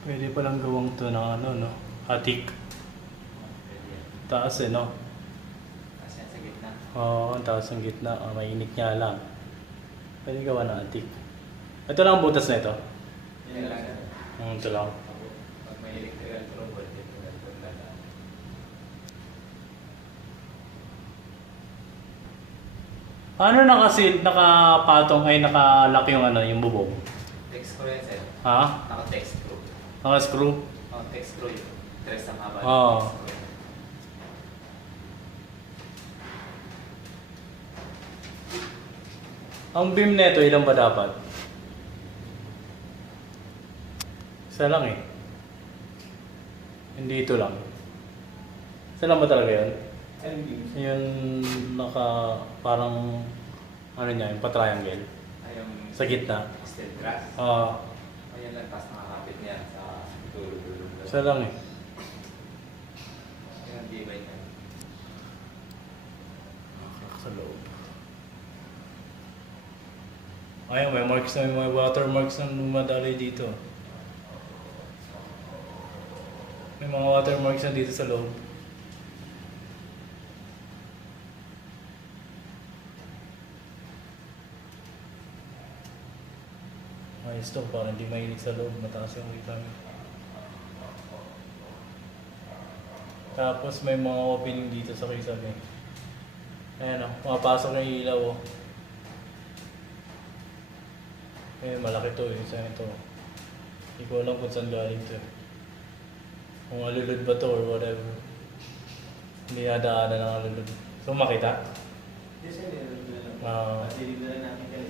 Pwede palang gawang to ng ano, no? Attic. Taas eh, no? Kasi yan sa gitna. Oo, ang taas ng gitna. Mainit nga lang. Pwede gawa ng attic. Ito lang ang butas na ito. Yan lang. Ito lang. Pag may electrical trouble, dito na ito lala. Paano nakapatong ay nakalock yung ano, yung bubong? Text screw yan, sir. Ha? Naka-text screw. Naka-screw? Oh, text screw yun. Tres ang haba. Oo. Text screw. Ang beam nito, ilan ba dapat? Isa lang eh. Hindi ito lang. Isa lang ba talaga yun? Yun parang ano niya, yung pa-triangle. Ay, yung Sa gitna. steel grass. Ayan lang, tapos nakakapit niya sa dulo-dulo. Isa lang eh. Ayan, di ba yan? Sa loob. Ayun, may marks na, may watermarks na lumadali dito. May mga watermarks na dito sa loob. Ayos to, parang hindi mainit sa loob. Mataas yung kita. Tapos may mga opening dito sa kisame. Ayan o, mapasok na yung ilaw o. Eh, malaki to eh. Saan ito? Hindi ko alam kung saan galing to eh. Kung alulod ba to or whatever. Hindi nadaanan ng alulod. So makita? Yes, sir. Matilig na lang natin kayo.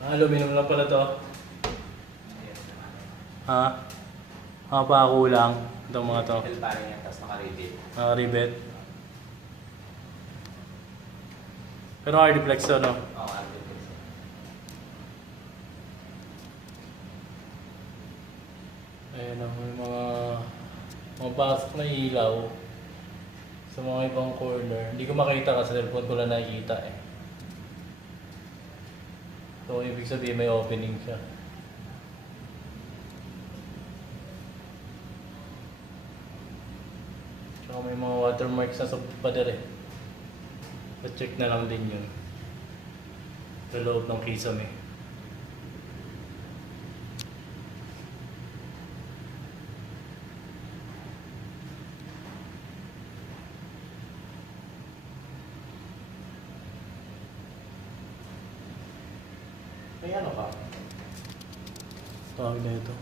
Aluminum lang pala to. Ha? Mapako lang. Itong mga to. Metal pa rin yan, tapos naka-rivet. Rivet. Pero hardiplex to, no? Oo, rivet. Ayan o, may mga pasok na ilaw sa mga ibang corner. Hindi ko makita kasi cellphone ko lang nakikita eh. So, ibig sabihin may opening siya. Tsaka may mga watermarks na sa pader eh. Pa-check na lang din yun. Sa loob ng kisame. May ano ka? Tawag na ito.